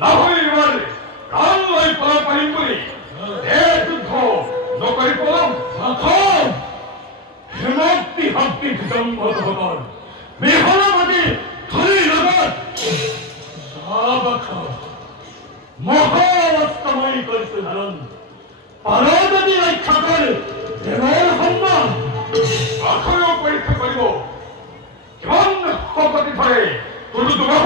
নাহলে এবার প্রাণ লয় পলাপানি করে এ যুদ্ধ নকরি পলম প্রথম হেমন্তি হক্তি জম্ভত হতন মেহনাবাদী ধরি নগর সাবখ মহাবস্তময়ী করিতে ধারণ পারদতি রক্ষা করে দেবর সম্মান এখনো পরীক্ষা করিব কেমন শপথি ধরে তুলু তোমার